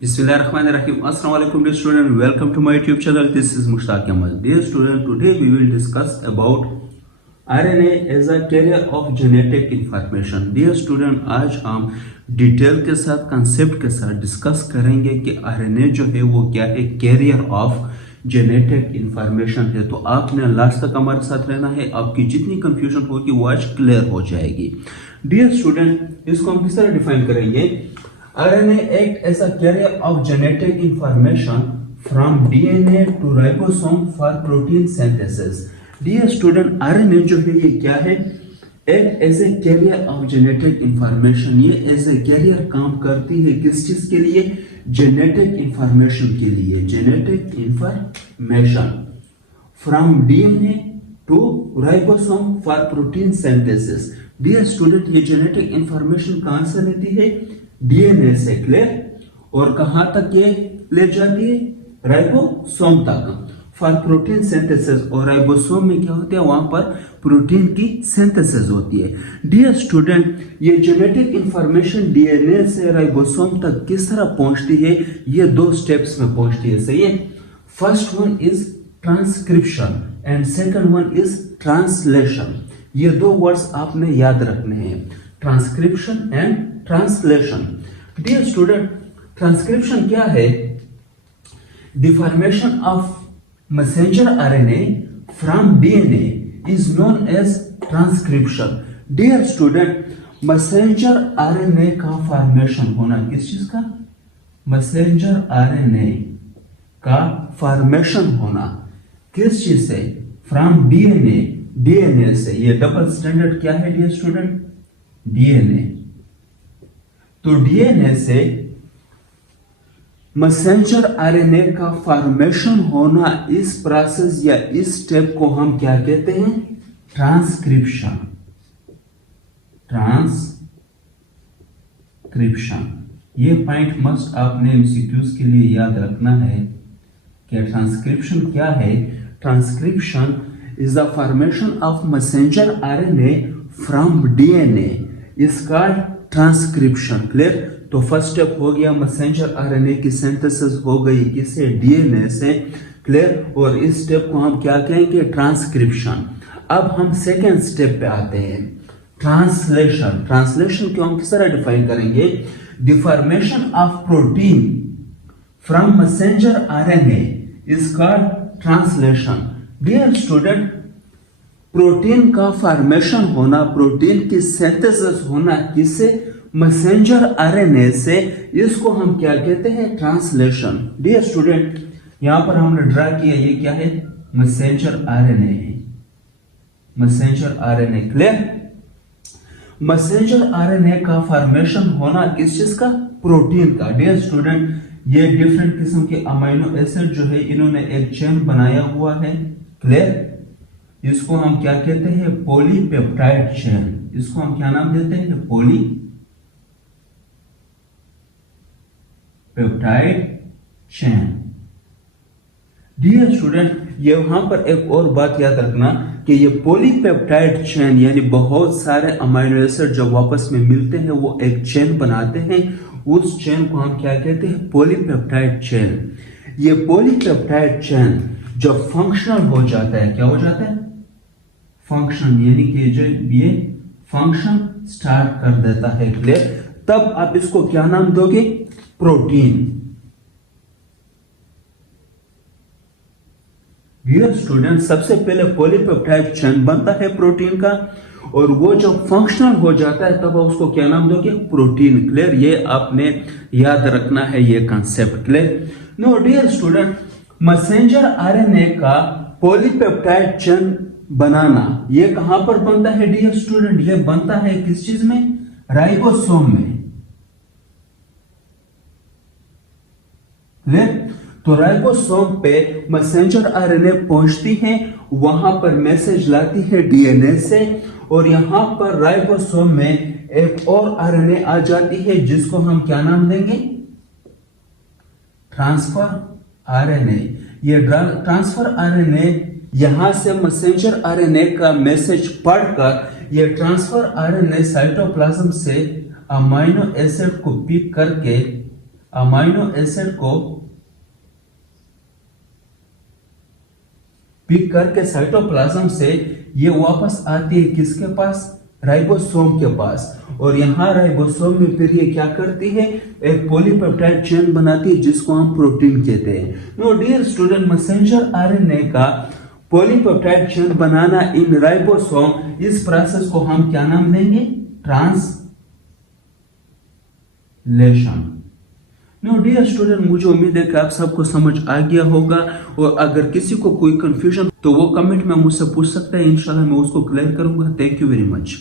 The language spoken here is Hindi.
Bismillahirrahmanirrahim. Assalamualaikum dear student. Welcome to my YouTube channel. This is Mushtaq Ahmed. Dear student, today we will discuss about RNA as a carrier of genetic information. Dear student, आज हम डिटेल के साथ कंसेप्ट के साथ डिस्कस करेंगे कि RNA जो है वो क्या है, कैरियर ऑफ जेनेटिक इंफॉर्मेशन है। तो आपने लास्ट तक हमारे साथ रहना है, आपकी जितनी कंफ्यूजन होगी वो आज क्लियर हो जाएगी। डियर स्टूडेंट, इसको हम किस तरह डिफाइन करेंगे? RNA act as a carrier of genetic information from DNA to ribosome for protein synthesis. Dear student, RNA जो है ये क्या है? Act as a carrier of genetic information. ये as a carrier काम करती है किस चीज के लिए? Genetic information के लिए। Genetic information from DNA to ribosome for protein synthesis. Dear student, ये genetic information कहाँ से लेती है? डीएनए से। क्लियर? और कहां तक ये ले जाती है? राइबोसोम तक फॉर प्रोटीन सिंथेसिस। और राइबोसोम में क्या होता है? वहां पर प्रोटीन की सिंथेसिस होती है। डियर स्टूडेंट, ये जेनेटिक इंफॉर्मेशन डीएनए से राइबोसोम तक किस तरह पहुंचती है? ये दो स्टेप्स में पहुंचती है। सही है? First one is transcription and second one is translation. ये दो वर्ड्स आपने याद रखने हैं, transcription and translation. Dear student, transcription क्या है? The formation of messenger RNA from DNA is known as transcription. Dear student, messenger RNA का फॉर्मेशन होना किस चीज का? मैसेंजर आरएनए का फॉर्मेशन होना किस चीज से? From DNA. डीएनए से। ये डबल स्टैंडर्ड क्या है डियर स्टूडेंट? डीएनए। तो डीएनए से मैसेंजर आरएनए का फॉर्मेशन होना, इस प्रोसेस या इस स्टेप को हम क्या कहते हैं? ट्रांसक्रिप्शन। ट्रांसक्रिप्शन। ये पॉइंट मस्ट आपने एमसीक्यूज के लिए याद रखना है कि ट्रांसक्रिप्शन क्या है। Transcription is the formation of messenger RNA from DNA, इसका ट्रांसक्रिप्शन। क्लियर? तो फर्स्ट स्टेप हो गया, मैसेंजर आरएनए की सिंथेसिस हो गई किसे? डीएनए से। क्लियर? और इस स्टेप को हम क्या कहेंगे? ट्रांसक्रिप्शन। अब हम सेकेंड स्टेप पे आते हैं, ट्रांसलेशन। ट्रांसलेशन को हम किस तरह डिफाइन करेंगे? The formation of protein from messenger RNA is called translation. Dear student, protein का फॉर्मेशन होना, प्रोटीन की सिंथेसिस होना किससे? मैसेंजर आरएनए से, इसको हम क्या कहते हैं? ट्रांसलेशन। डियर स्टूडेंट, यहां पर हमने ड्रा किया, ये क्या है? मैसेंजर आरएनए है। Messenger RNA. Clear? Messenger RNA का फॉर्मेशन होना किस चीज का? प्रोटीन का। डियर स्टूडेंट, ये डिफरेंट किस्म के अमीनो एसिड जो है इन्होंने एक चेन बनाया हुआ है। क्लियर? इसको हम क्या कहते हैं? Polypeptide chain. इसको हम क्या नाम देते हैं? Polypeptide chain. डियर स्टूडेंट, ये वहां पर एक और बात याद रखना कि ये पॉलीपेप्टाइड चेन यानी बहुत सारे अमीनो एसिड जब आपस में मिलते हैं वो एक चेन बनाते हैं। उस चेन को हम क्या कहते हैं? Polypeptide chain. ये पॉलीपेप्टाइड चेन जब फंक्शनल हो जाता है, क्या हो जाता है? फंक्शन, यानी कि जब ये फंक्शन स्टार्ट कर देता है। क्लियर? तब आप इसको क्या नाम दोगे? प्रोटीन। डियर स्टूडेंट, सबसे पहले पॉलीपेप्टाइड चेन बनता है प्रोटीन का, और वो जब फंक्शनल हो जाता है तब आप उसको क्या नाम दोगे? प्रोटीन। क्लियर? ये आपने याद रखना है ये concept. Clear? No dear student, messenger RNA का पॉलीपेप्टाइड चेन बनाना ये कहां पर बनता है डियर स्टूडेंट? ये बनता है किस चीज में? राइबोसोम में। क्लियर? तो राइबोसोम पे मैसेंजर आरएनए पहुंचती है, वहां पर मैसेज लाती है डीएनए से, और यहां पर राइबोसोम में एक और आरएनए आ जाती है जिसको हम क्या नाम देंगे? Transfer RNA. ये ट्रांसफर आरएनए यहां से मैसेंजर आरएनए का मैसेज पढ़कर ये ट्रांसफर आरएनए साइटोप्लाज्म से अमीनो एसिड को पिक करके अमाइनो एसिड को पिक करके साइटोप्लाज्म से ये वापस आती है किसके पास, राइबोसोम के पास, और यहाँ राइबोसोम में फिर ये क्या करती है, एक पॉलीपेप्टाइड चेन बनाती है जिसको हम प्रोटीन कहते हैं। No dear student, messenger RNA का पॉलीपेप्टाइड चेन बनाना इन राइबोसोम, इस प्रोसेस को हम क्या नाम देंगे, ट्रांसलेशन। नो डियर स्टूडेंट, मुझे उम्मीद है कि आप सबको समझ आ गया होगा, और अगर किसी को कोई कंफ्यूजन तो वो कमेंट में मुझसे पूछ सकता है, इंशाल्लाह मैं उसको क्लियर करूंगा। Thank you very much.